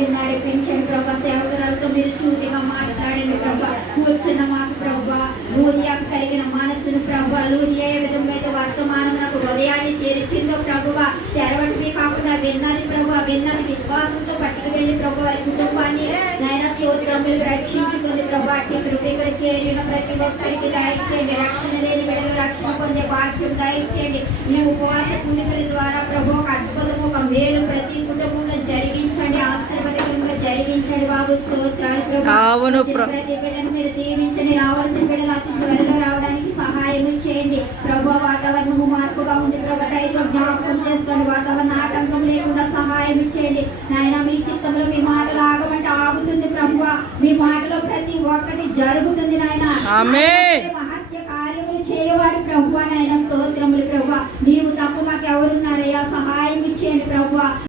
మీరు నడిపించండి ప్రభా. సేవకురాలతో మీరు చూటిగా మాట్లాడండి ప్రభా. కూర్చున్న మాకు ప్రభా లూదియాకు కలిగిన మనస్సును ప్రభా, లూదియా ఏ విధంగా అయితే వర్తమానం నాకు హృదయాన్ని తెరిచిందో ప్రభువా, తెరవటమే కాకుండా విన్నది ప్రభా, విన్నది విశ్వాసంతో పట్టుకు వెళ్ళి ప్రభు వారి కుటుంబాన్ని నాయన స్తోత్రములు రక్షించుకుంది ప్రభా. ఇక్కడ చేరిన ప్రతి ఒక్కరికి దయచేయండి. రక్షణ లేని బిడ్డలు రక్షణ పొందే భాగ్యం దయచేయండి. మేము ఉపవాస పుణ్యముల ద్వారా ప్రభు ఒక అద్భుతం, ఒక మేలు ప్రతి కుటుంబంలో జరిగించండి, ఆశీర్వాదకరంగా జరిగించండి బాబు. స్తోత్రాలు ప్రభు. ప్రతి బిడ్డను మీరు దీవించండి. రావాల్సిన బిడ్డలు అతి త్వరలో రావడానికి సహాయం చేయండి ప్రభు. వాతావరణము మార్పుగా ఉంది ప్రభు, దయతో జ్ఞాపకం చేసుకోండి. వాతావరణ ఆటంకం లేకుండా సహాయం చేయండి నాయన. మీ చిత్తంలో మీ మాటలు ఆగమంటే ఆగుతుంది ప్రభు. మీ మాటలో ప్రతి ఒక్కటి జరుగుతుంది నాయన. మహత్య కార్యములు చేయవాడు ప్రభు నాయన. స్తోత్రములు ప్రభు. నీవు తప్ప మాకు ఎవరున్నారయ్యా? సహాయం